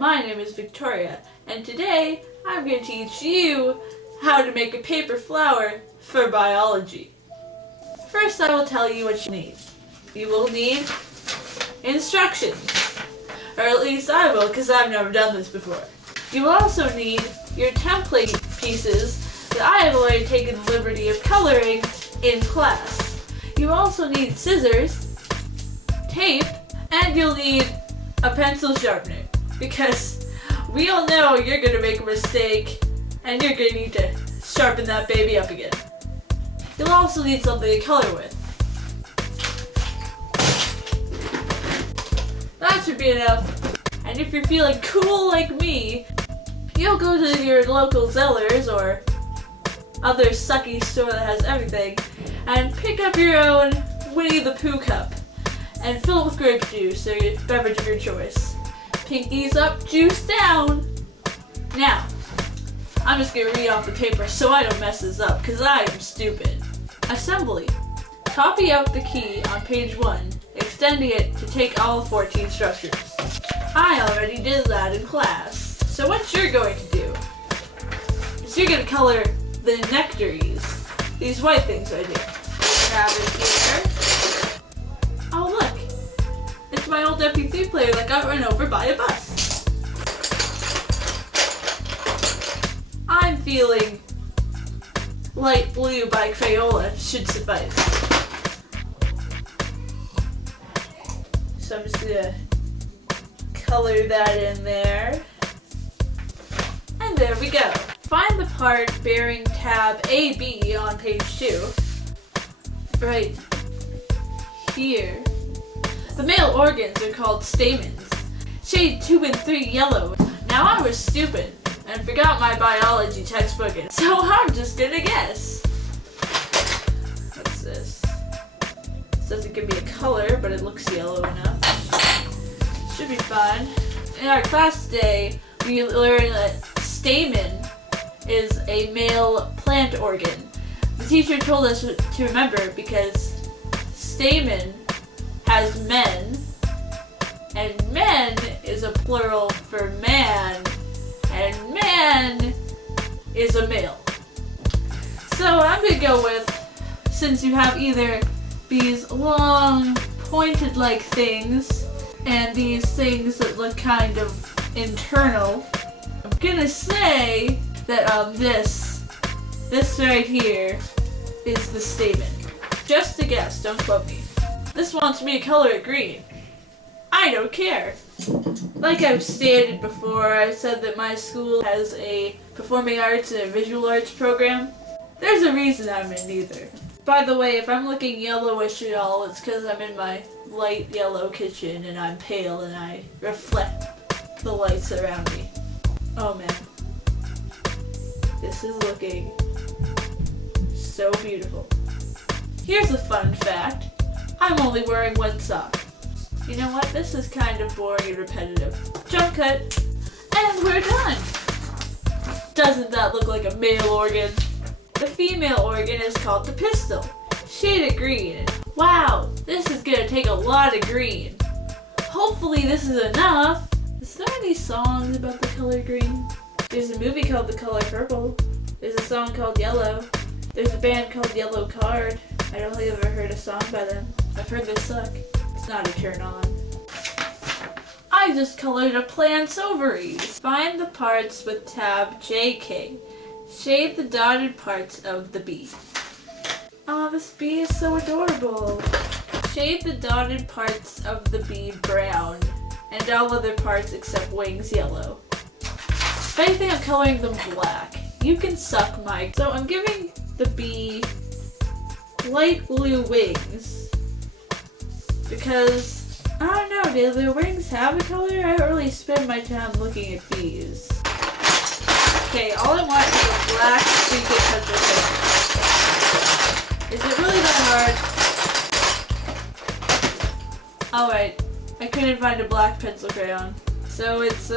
My name is Victoria, and today I'm going to teach you how to make a paper flower for biology. First, I will tell you what you need. You will need instructions, or at least I will, because I've never done this before. You will also need your template pieces that I have already taken the liberty of coloring in class. You will also need scissors, tape, and you'll need a pencil sharpener, because we all know you're going to make a mistake and you're going to need to sharpen that baby up again. You'll also need something to color with. That should be enough. And if you're feeling cool like me, you'll go to your local Zellers or other sucky store that has everything and pick up your own Winnie the Pooh cup and fill it with grape juice or your beverage of your choice. Pinkies up, juice down. Now, I'm just going to read off the paper so I don't mess this up, because I am stupid. Assembly. Copy out the key on page 1, extending it to take all 14 structures. I already did that in class. So what you're going to do is you're going to color the nectaries, these white things right here. Grab it here. Oh look, it's my old MP3 player that got run over by a bus. I'm feeling light blue by Crayola should suffice. So I'm just gonna color that in there. And there we go. Find the part bearing tab AB on page 2. Right here. The male organs are called stamens. Shade 2 and 3 yellow. Now I was stupid and forgot my biology textbook, so I'm just gonna guess. What's this? This doesn't give me a color, but it looks yellow enough. Should be fun. In our class today, we learned that stamen is a male plant organ. The teacher told us to remember because stamen has men, and men is a plural for man, and man is a male. So I'm going to go with, since you have either these long pointed like things and these things that look kind of internal, I'm going to say that this right here is the stamen. Just a guess, don't quote me. This wants me to color it green. I don't care. Like I've stated before, I've said that my school has a performing arts and a visual arts program. There's a reason I'm in neither. By the way, if I'm looking yellowish at all, it's because I'm in my light yellow kitchen and I'm pale and I reflect the lights around me. Oh man. This is looking so beautiful. Here's a fun fact. I'm only wearing one sock. You know what? This is kind of boring and repetitive. Jump cut. And we're done. Doesn't that look like a male organ? The female organ is called the pistil. Shade it green. Wow, this is gonna take a lot of green. Hopefully this is enough. Is there any songs about the color green? There's a movie called The Color Purple. There's a song called Yellow. There's a band called Yellow Card. I don't think I've ever heard a song by them. I've heard they suck. It's not a turn on. I just colored a plant's ovaries. Find the parts with tab JK. Shade the dotted parts of the bee. Aw, this bee is so adorable. Shade the dotted parts of the bee brown, and all other parts except wings yellow. If anything, I'm coloring them black. You can suck, Mike. So I'm giving the bee light blue wings because, I don't know, do their wings have a color? I don't really spend my time looking at bees. Okay, all I want is a black streaky pencil crayon. Is it really that hard? Alright, I couldn't find a black pencil crayon. So it's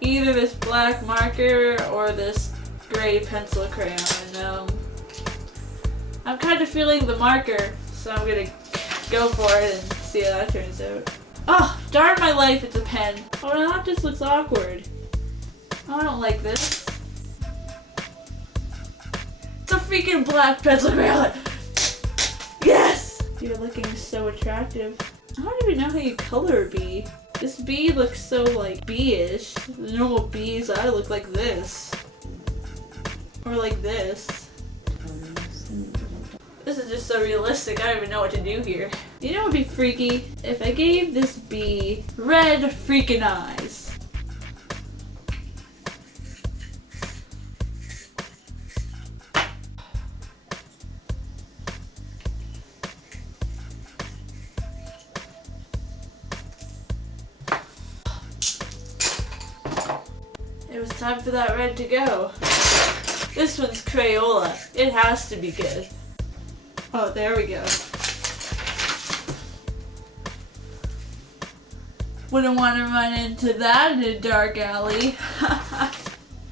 either this black marker or this gray pencil crayon. I'm kind of feeling the marker, so I'm gonna go for it and see how that turns out. Oh, darn my life, it's a pen. Oh, now that just looks awkward. Oh, I don't like this. It's a freaking black pencil crayon! Yes! You're looking so attractive. I don't even know how you color a bee. This bee looks so like bee-ish. The normal bees, I look like this. Or like this. This is just so realistic, I don't even know what to do here. You know what would be freaky? If I gave this bee red freaking eyes. It was time for that red to go. This one's Crayola. It has to be good. Oh, there we go. Wouldn't want to run into that in a dark alley.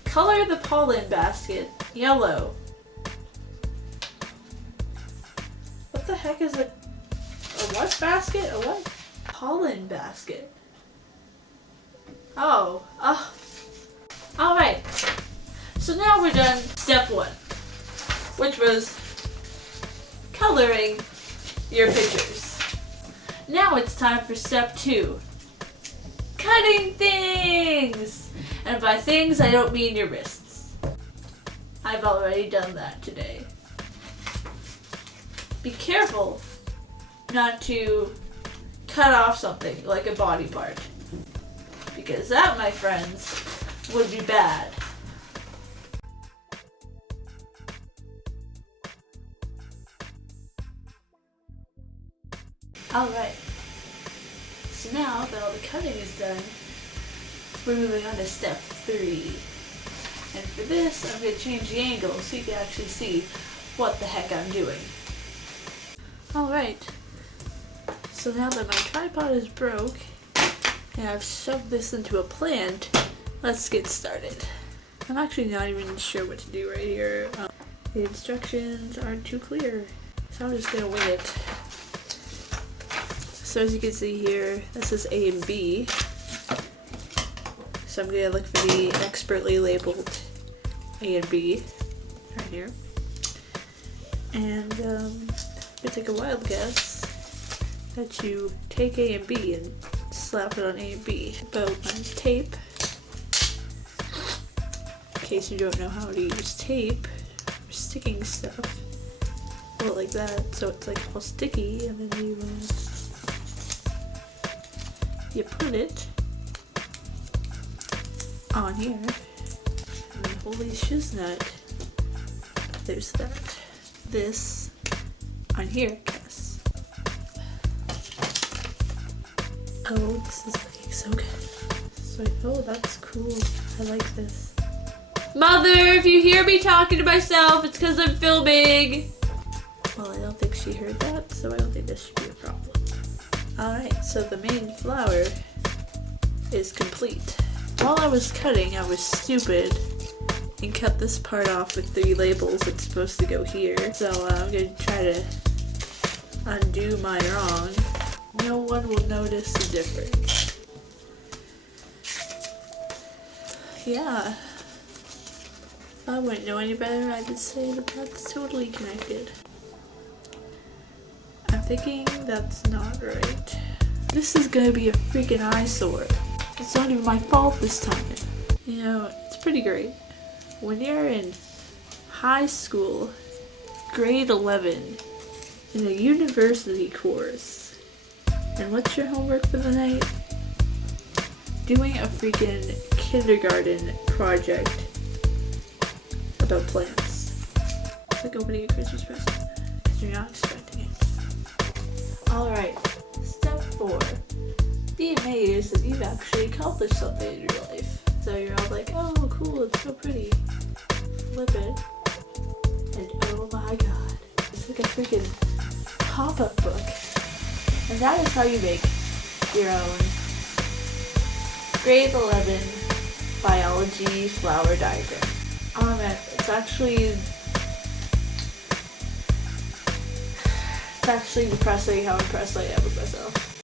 Color the pollen basket yellow. What the heck is a what basket? A what? Pollen basket. Oh. Alright. So now we're done step 1, which was coloring your pictures. Now it's time for step 2. Cutting things! And by things, I don't mean your wrists. I've already done that today. Be careful not to cut off something like a body part. Because that, my friends, would be bad. Alright. So now that all the cutting is done, we're moving on to step 3. And for this, I'm going to change the angle so you can actually see what the heck I'm doing. Alright. So now that my tripod is broke, and I've shoved this into a plant, let's get started. I'm actually not even sure what to do right here. The instructions aren't too clear, so I'm just going to wing it. So as you can see here, this is A and B. So I'm going to look for the expertly labeled A and B right here. And I'm going to take a wild guess that you take A and B and slap it on A and B. But mine's tape. In case you don't know how to use tape for sticking stuff. Well, like that, so it's like all sticky, and then you put it on here, and then holy shiznut, there's that. This on here, I guess. Oh, this is looking so good. So, oh, that's cool. I like this. Mother, if you hear me talking to myself, it's because I'm filming. Well, I don't think she heard that, so I don't think this should be a problem. Alright, so the main flower is complete. While I was cutting, I was stupid and cut this part off with 3 labels that's supposed to go here. So I'm going to try to undo my wrong. No one will notice the difference. Yeah. If I wouldn't know any better, I would say that that's totally connected. I'm thinking that's not right. This is gonna be a freaking eyesore. It's not even my fault this time. You know, it's pretty great. When you're in high school, grade 11, in a university course, and what's your homework for the night? Doing a freaking kindergarten project about plants. It's like opening a Christmas present, because you're not expecting it. Alright, step 4. Be amazed that you've actually accomplished something in your life. So you're all like, oh cool, it's so pretty. Flip it. And oh my god. It's like a freaking pop-up book. And that is how you make your own grade 11 biology flower diagram. Oh man, it's actually depressing how impressed I am with myself.